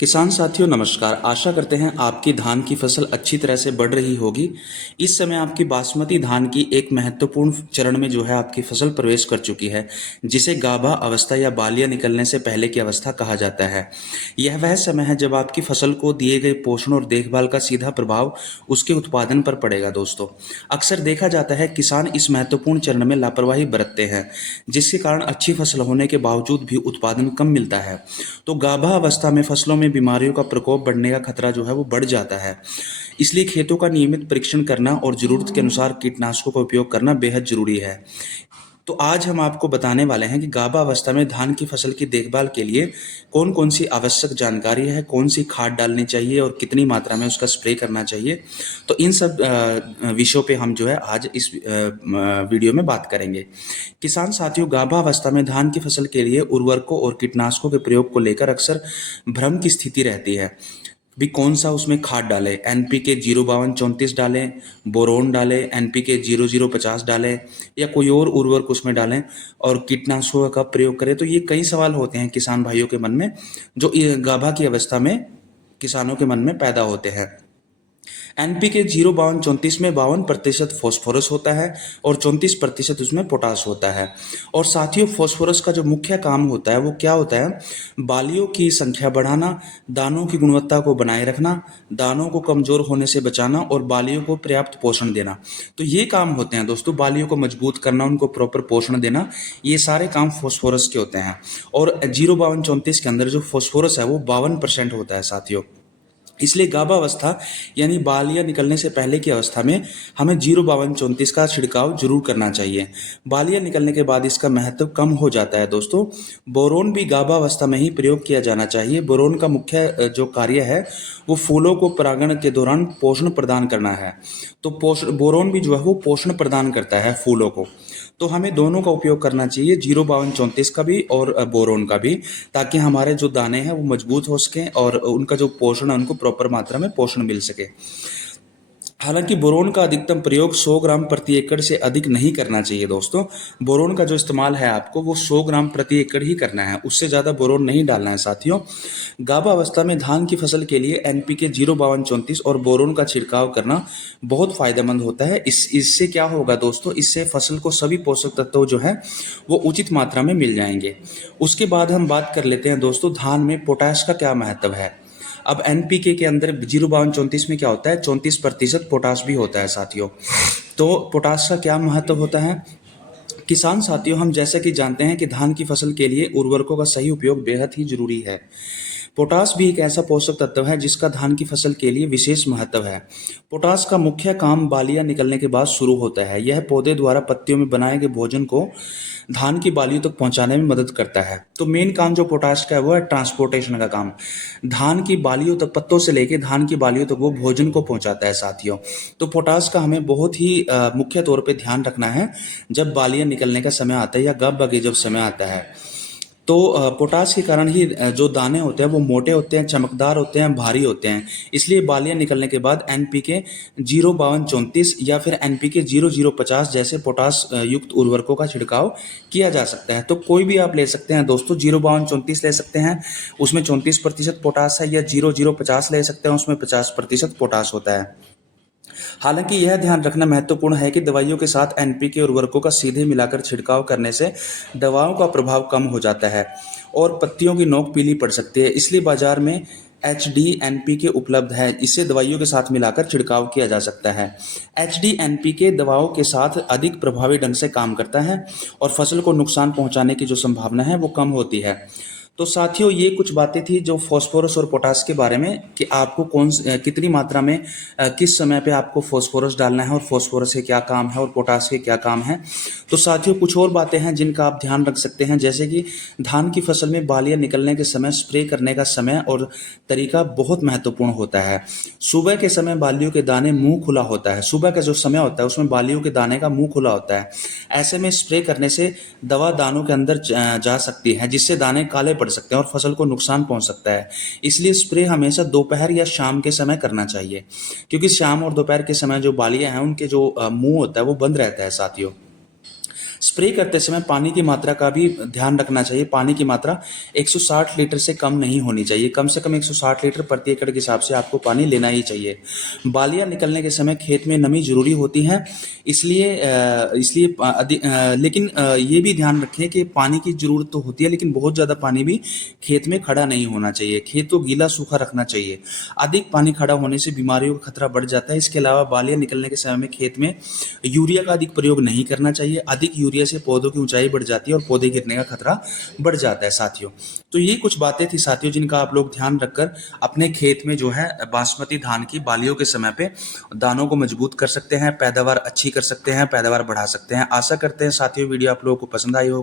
किसान साथियों नमस्कार। आशा करते हैं आपकी धान की फसल अच्छी तरह से बढ़ रही होगी। इस समय आपकी बासमती धान की एक महत्वपूर्ण चरण में जो है आपकी फसल प्रवेश कर चुकी है, जिसे गाभा अवस्था या बालियां निकलने से पहले की अवस्था कहा जाता है। यह वह समय है जब आपकी फसल को दिए गए पोषण और देखभाल का सीधा प्रभाव उसके उत्पादन पर पड़ेगा। दोस्तों, अक्सर देखा जाता है किसान इस महत्वपूर्ण चरण में लापरवाही बरतते हैं, जिसके कारण अच्छी फसल होने के बावजूद भी उत्पादन कम मिलता है। तो गाभा अवस्था में फसलों में बीमारियों का प्रकोप बढ़ने का खतरा जो है वो बढ़ जाता है। इसलिए खेतों का नियमित परीक्षण करना और जरूरत के अनुसार कीटनाशकों का उपयोग करना बेहद जरूरी है। तो आज हम आपको बताने वाले हैं कि गाभा अवस्था में धान की फसल की देखभाल के लिए कौन कौन सी आवश्यक जानकारी है, कौन सी खाद डालनी चाहिए और कितनी मात्रा में उसका स्प्रे करना चाहिए। तो इन सब विषयों पे हम जो है आज इस वीडियो में बात करेंगे। किसान साथियों, गाभा अवस्था में धान की फसल के लिए उर्वरकों और कीटनाशकों के प्रयोग को लेकर अक्सर भ्रम की स्थिति रहती है। भी कौन सा उसमें खाद डालें, एनपीके 05234 डालें, बोरोन डालें, एनपीके 0050 डालें या कोई और उर्वरक उसमें डालें और कीटनाशकों का प्रयोग करें। तो ये कई सवाल होते हैं किसान भाइयों के मन में, जो ये गाभा की अवस्था में किसानों के मन में पैदा होते हैं। एनपीके 05234 में 52% फॉस्फोरस होता है और 34% उसमें पोटास होता है। और साथियों, फॉस्फोरस का जो मुख्य काम होता है वो क्या होता है? बालियों की संख्या बढ़ाना, दानों की गुणवत्ता को बनाए रखना, दानों को कमजोर होने से बचाना और बालियों को पर्याप्त पोषण देना। तो ये काम होते हैं दोस्तों, बालियों को मजबूत करना, उनको प्रॉपर पोषण देना, ये सारे काम फॉस्फोरस के होते हैं। और 05234 के अंदर जो फॉस्फोरस है वो 52% होता है साथियों। इसलिए गाभा अवस्था यानी बालियां निकलने से पहले की अवस्था में हमें 05234 का छिड़काव जरूर करना चाहिए। बालियां निकलने के बाद इसका महत्व कम हो जाता है। दोस्तों, बोरोन भी गाभा अवस्था में ही प्रयोग किया जाना चाहिए। बोरोन का मुख्य जो कार्य है वो फूलों को परागण के दौरान पोषण प्रदान करना है। तो बोरोन भी जो है वो पोषण प्रदान करता है फूलों को। तो हमें दोनों का उपयोग करना चाहिए, 05234 का भी और बोरोन का भी, ताकि हमारे जो दाने हैं वो मजबूत हो सकें और उनका जो पोषण है उनको प्रॉपर मात्रा में पोषण मिल सके। हालांकि बोरोन का अधिकतम प्रयोग 100 ग्राम प्रति एकड़ से अधिक नहीं करना चाहिए। दोस्तों, बोरोन का जो इस्तेमाल है आपको वो 100 ग्राम प्रति एकड़ ही करना है, उससे ज़्यादा बोरोन नहीं डालना है। साथियों, गाभा अवस्था में धान की फसल के लिए एनपीके 05234 और बोरोन का छिड़काव करना बहुत फायदेमंद होता है। इससे क्या होगा दोस्तों, इससे फसल को सभी पोषक तत्व जो है वो उचित मात्रा में मिल जाएंगे। उसके बाद हम बात कर लेते हैं दोस्तों, धान में पोटाश का क्या महत्व है। अब एनपीके के अंदर 05234 में क्या होता है, 34% पोटाश भी होता है साथियों। तो पोटाश का क्या महत्व होता है किसान साथियों, हम जैसा कि जानते हैं कि धान की फसल के लिए उर्वरकों का सही उपयोग बेहद ही जरूरी है। पोटाश भी एक ऐसा पोषक तत्व है जिसका धान की फसल के लिए विशेष महत्व है। पोटाश का मुख्य काम बालियां निकलने के बाद शुरू होता है। यह पौधे द्वारा पत्तियों में बनाए गए भोजन को धान की बालियों तक पहुंचाने में मदद करता है। तो मेन काम जो पोटाश का है वो है ट्रांसपोर्टेशन का काम। धान की बालियों तक, पत्तों से लेके धान की बालियों तक वो भोजन को पहुंचाता है साथियों। तो पोटाश का हमें बहुत ही मुख्य तौर पे ध्यान रखना है जब बालियां निकलने का समय आता है या गाभा के जब समय आता है। तो पोटाश के कारण ही जो दाने होते हैं वो मोटे होते हैं, चमकदार होते हैं, भारी होते हैं। इसलिए बालियां निकलने के बाद एनपीके 05234 या फिर एनपीके 0050 जैसे पोटाश युक्त उर्वरकों का छिड़काव किया जा सकता है। तो कोई भी आप ले सकते हैं दोस्तों, 05234 ले सकते हैं, उसमें 34% पोटाश है, या 0050 ले सकते हैं, उसमें 50% पोटाश होता है। हालांकि यह ध्यान रखना महत्वपूर्ण है कि दवाइयों के साथ एनपीके उर्वरकों का सीधे मिलाकर छिड़काव करने से दवाओं का प्रभाव कम हो जाता है और पत्तियों की नोक पीली पड़ सकती है। इसलिए बाजार में एचडी एनपीके उपलब्ध है, इसे दवाइयों के साथ मिलाकर छिड़काव किया जा सकता है। एचडी एनपीके दवाओं के साथ अधिक प्रभावी ढंग से काम करता है और फसल को नुकसान पहुंचाने की जो संभावना है वो कम होती है। तो साथियों, ये कुछ बातें थी जो फास्फोरस और पोटाश के बारे में, कि आपको कितनी मात्रा में किस समय पे आपको फास्फोरस डालना है और फास्फोरस के क्या काम है और पोटाश के क्या काम है। तो साथियों, कुछ और बातें हैं जिनका आप ध्यान रख सकते हैं, जैसे कि धान की फसल में बालियां निकलने के समय स्प्रे करने का समय और तरीका बहुत महत्वपूर्ण होता है। सुबह के समय बालियों के दाने मुंह खुला होता है, सुबह का जो समय होता है उसमें बालियों के दाने का मुंह खुला होता है। ऐसे में स्प्रे करने से दवा दानों के अंदर जा सकती है, जिससे दाने काले पड़ सकते हैं और फसल को नुकसान पहुंच सकता है। इसलिए स्प्रे हमेशा दोपहर या शाम के समय करना चाहिए, क्योंकि शाम और दोपहर के समय जो बालियां हैं उनके जो मुंह होता है वो बंद रहता है साथियों। स्प्रे करते समय पानी की मात्रा का भी ध्यान रखना चाहिए। पानी की मात्रा 160 लीटर से कम नहीं होनी चाहिए। कम से कम 160 लीटर प्रति एकड़ के हिसाब से आपको पानी लेना ही चाहिए। बालियां निकलने के समय खेत में नमी जरूरी होती है, लेकिन ये भी ध्यान रखें कि पानी की जरूरत तो होती है, लेकिन बहुत ज़्यादा पानी भी खेत में खड़ा नहीं होना चाहिए। खेत को गीला सूखा रखना चाहिए। अधिक पानी खड़ा होने से बीमारियों का खतरा बढ़ जाता है। इसके अलावा बालियां निकलने के समय में खेत में यूरिया का अधिक प्रयोग नहीं करना चाहिए। अधिक यूरिया से पौधों की ऊंचाई बढ़ जाती है और पौधे गिरने का खतरा बढ़ जाता है साथियों। तो ये कुछ बातें थी साथियों, जिनका आप लोग ध्यान रखकर अपने खेत में जो है बासमती धान की बालियों के समय पे दानों को मजबूत कर सकते हैं, पैदावार अच्छी कर सकते हैं, पैदावार बढ़ा सकते हैं। आशा करते हैं साथियों वीडियो आप लोगों को पसंद आई होगी।